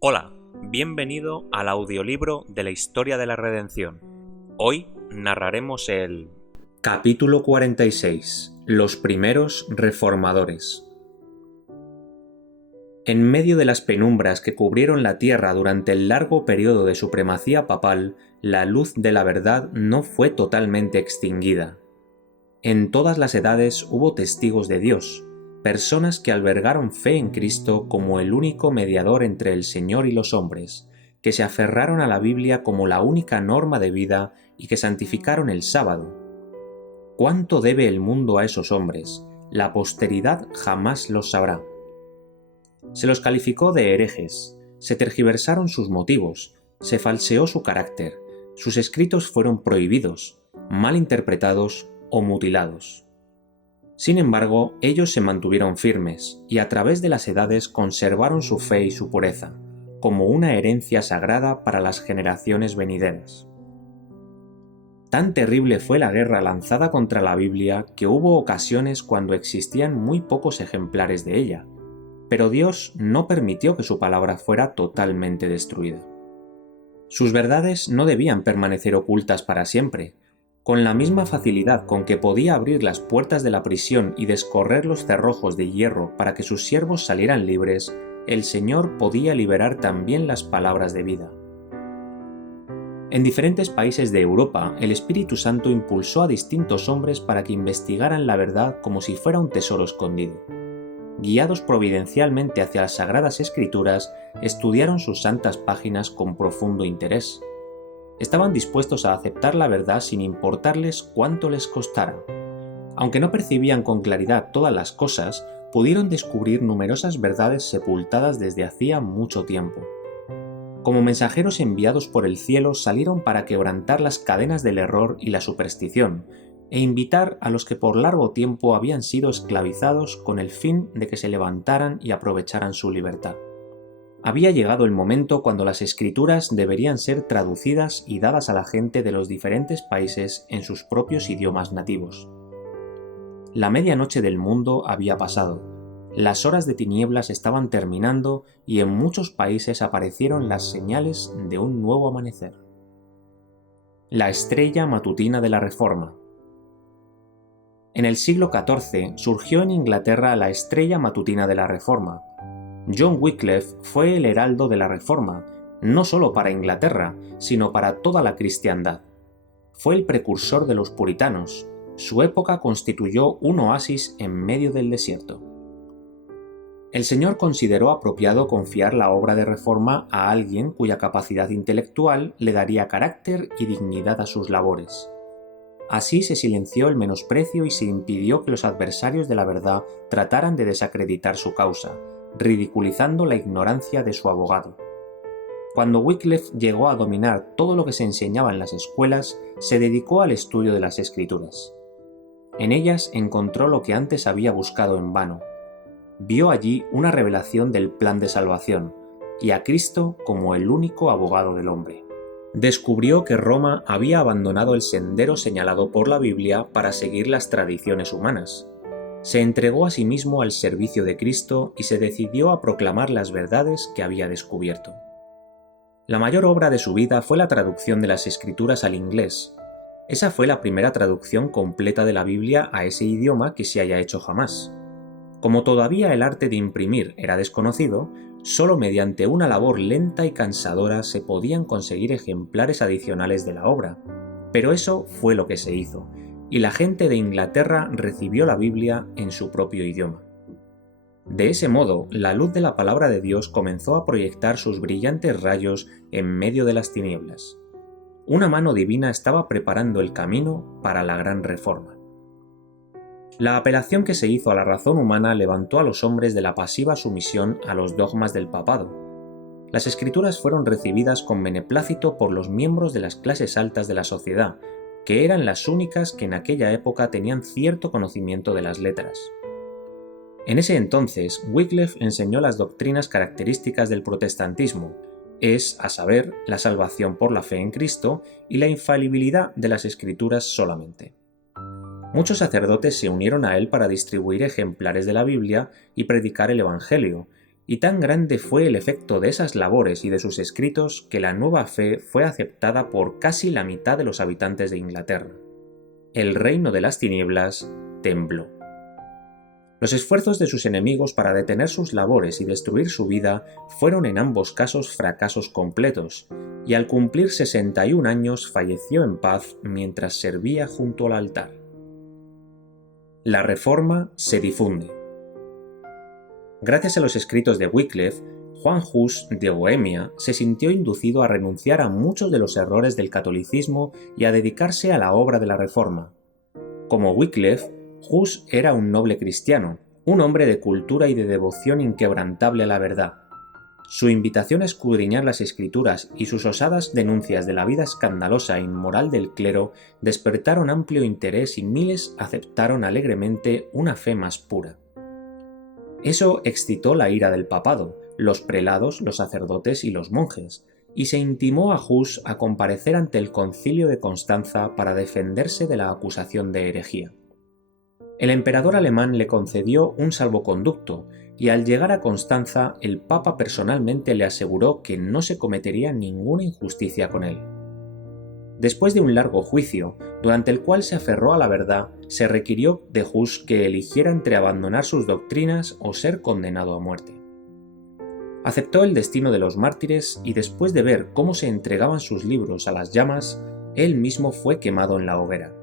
Hola, bienvenido al audiolibro de la historia de la redención. Hoy narraremos el capítulo 46, los primeros reformadores. En medio de las penumbras que cubrieron la tierra durante el largo periodo de supremacía papal, la luz de la verdad no fue totalmente extinguida. En todas las edades hubo testigos de Dios, personas que albergaron fe en Cristo como el único mediador entre el Señor y los hombres, que se aferraron a la Biblia como la única norma de vida y que santificaron el sábado. ¿Cuánto debe el mundo a esos hombres? La posteridad jamás los sabrá. Se los calificó de herejes, se tergiversaron sus motivos, se falseó su carácter, sus escritos fueron prohibidos, mal interpretados o mutilados. Sin embargo, ellos se mantuvieron firmes y a través de las edades conservaron su fe y su pureza, como una herencia sagrada para las generaciones venideras. Tan terrible fue la guerra lanzada contra la Biblia que hubo ocasiones cuando existían muy pocos ejemplares de ella, pero Dios no permitió que su palabra fuera totalmente destruida. Sus verdades no debían permanecer ocultas para siempre. Con la misma facilidad con que podía abrir las puertas de la prisión y descorrer los cerrojos de hierro para que sus siervos salieran libres, el Señor podía liberar también las palabras de vida. En diferentes países de Europa, el Espíritu Santo impulsó a distintos hombres para que investigaran la verdad como si fuera un tesoro escondido. Guiados providencialmente hacia las Sagradas Escrituras, estudiaron sus santas páginas con profundo interés. Estaban dispuestos a aceptar la verdad sin importarles cuánto les costara. Aunque no percibían con claridad todas las cosas, pudieron descubrir numerosas verdades sepultadas desde hacía mucho tiempo. Como mensajeros enviados por el cielo, salieron para quebrantar las cadenas del error y la superstición, e invitar a los que por largo tiempo habían sido esclavizados con el fin de que se levantaran y aprovecharan su libertad. Había llegado el momento cuando las escrituras deberían ser traducidas y dadas a la gente de los diferentes países en sus propios idiomas nativos. La medianoche del mundo había pasado, las horas de tinieblas estaban terminando y en muchos países aparecieron las señales de un nuevo amanecer. La estrella matutina de la Reforma. En el siglo XIV surgió en Inglaterra la estrella matutina de la Reforma. John Wycliffe fue el heraldo de la Reforma, no solo para Inglaterra, sino para toda la cristiandad. Fue el precursor de los puritanos. Su época constituyó un oasis en medio del desierto. El Señor consideró apropiado confiar la obra de reforma a alguien cuya capacidad intelectual le daría carácter y dignidad a sus labores. Así se silenció el menosprecio y se impidió que los adversarios de la verdad trataran de desacreditar su causa, ridiculizando la ignorancia de su abogado. Cuando Wycliffe llegó a dominar todo lo que se enseñaba en las escuelas, se dedicó al estudio de las Escrituras. En ellas encontró lo que antes había buscado en vano. Vio allí una revelación del plan de salvación, y a Cristo como el único abogado del hombre. Descubrió que Roma había abandonado el sendero señalado por la Biblia para seguir las tradiciones humanas. Se entregó a sí mismo al servicio de Cristo y se decidió a proclamar las verdades que había descubierto. La mayor obra de su vida fue la traducción de las Escrituras al inglés. Esa fue la primera traducción completa de la Biblia a ese idioma que se haya hecho jamás. Como todavía el arte de imprimir era desconocido, solo mediante una labor lenta y cansadora se podían conseguir ejemplares adicionales de la obra, pero eso fue lo que se hizo, y la gente de Inglaterra recibió la Biblia en su propio idioma. De ese modo, la luz de la palabra de Dios comenzó a proyectar sus brillantes rayos en medio de las tinieblas. Una mano divina estaba preparando el camino para la gran reforma. La apelación que se hizo a la razón humana levantó a los hombres de la pasiva sumisión a los dogmas del papado. Las escrituras fueron recibidas con beneplácito por los miembros de las clases altas de la sociedad, que eran las únicas que en aquella época tenían cierto conocimiento de las letras. En ese entonces, Wycliffe enseñó las doctrinas características del protestantismo, es, a saber, la salvación por la fe en Cristo y la infalibilidad de las escrituras solamente. Muchos sacerdotes se unieron a él para distribuir ejemplares de la Biblia y predicar el Evangelio, y tan grande fue el efecto de esas labores y de sus escritos que la nueva fe fue aceptada por casi la mitad de los habitantes de Inglaterra. El reino de las tinieblas tembló. Los esfuerzos de sus enemigos para detener sus labores y destruir su vida fueron en ambos casos fracasos completos, y al cumplir 61 años falleció en paz mientras servía junto al altar. La Reforma se difunde. Gracias a los escritos de Wycliffe, Juan Hus de Bohemia se sintió inducido a renunciar a muchos de los errores del catolicismo y a dedicarse a la obra de la Reforma. Como Wycliffe, Hus era un noble cristiano, un hombre de cultura y de devoción inquebrantable a la verdad. Su invitación a escudriñar las Escrituras y sus osadas denuncias de la vida escandalosa e inmoral del clero despertaron amplio interés y miles aceptaron alegremente una fe más pura. Eso excitó la ira del papado, los prelados, los sacerdotes y los monjes, y se intimó a Hus a comparecer ante el Concilio de Constanza para defenderse de la acusación de herejía. El emperador alemán le concedió un salvoconducto, y al llegar a Constanza el Papa personalmente le aseguró que no se cometería ninguna injusticia con él. Después de un largo juicio, durante el cual se aferró a la verdad, se requirió de Hus que eligiera entre abandonar sus doctrinas o ser condenado a muerte. Aceptó el destino de los mártires y después de ver cómo se entregaban sus libros a las llamas, él mismo fue quemado en la hoguera.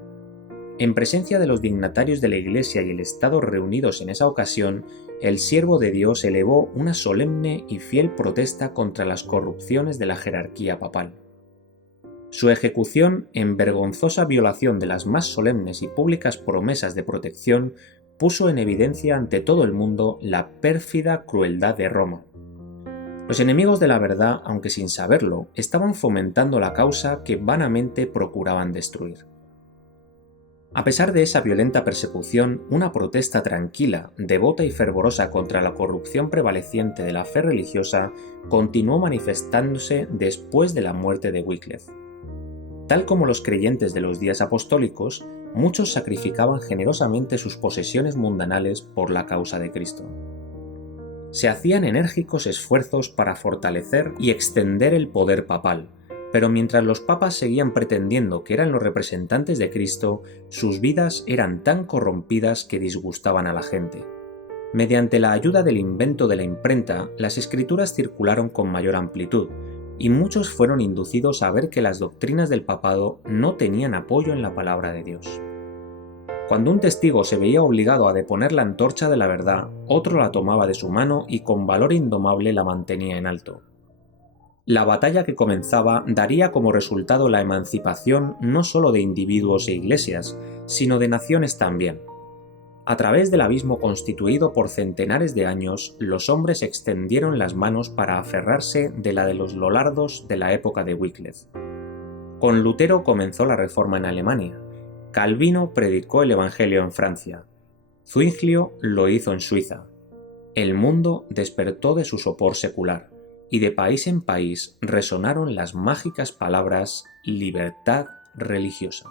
En presencia de los dignatarios de la Iglesia y el Estado reunidos en esa ocasión, el siervo de Dios elevó una solemne y fiel protesta contra las corrupciones de la jerarquía papal. Su ejecución, en vergonzosa violación de las más solemnes y públicas promesas de protección, puso en evidencia ante todo el mundo la pérfida crueldad de Roma. Los enemigos de la verdad, aunque sin saberlo, estaban fomentando la causa que vanamente procuraban destruir. A pesar de esa violenta persecución, una protesta tranquila, devota y fervorosa contra la corrupción prevaleciente de la fe religiosa continuó manifestándose después de la muerte de Wycliffe. Tal como los creyentes de los días apostólicos, muchos sacrificaban generosamente sus posesiones mundanales por la causa de Cristo. Se hacían enérgicos esfuerzos para fortalecer y extender el poder papal, pero mientras los papas seguían pretendiendo que eran los representantes de Cristo, sus vidas eran tan corrompidas que disgustaban a la gente. Mediante la ayuda del invento de la imprenta, las escrituras circularon con mayor amplitud, y muchos fueron inducidos a ver que las doctrinas del papado no tenían apoyo en la palabra de Dios. Cuando un testigo se veía obligado a deponer la antorcha de la verdad, otro la tomaba de su mano y con valor indomable la mantenía en alto. La batalla que comenzaba daría como resultado la emancipación no solo de individuos e iglesias, sino de naciones también. A través del abismo constituido por centenares de años, los hombres extendieron las manos para aferrarse de la de los lolardos de la época de Wycliffe. Con Lutero comenzó la Reforma en Alemania, Calvino predicó el Evangelio en Francia, Zwinglio lo hizo en Suiza. El mundo despertó de su sopor secular, y de país en país resonaron las mágicas palabras libertad religiosa.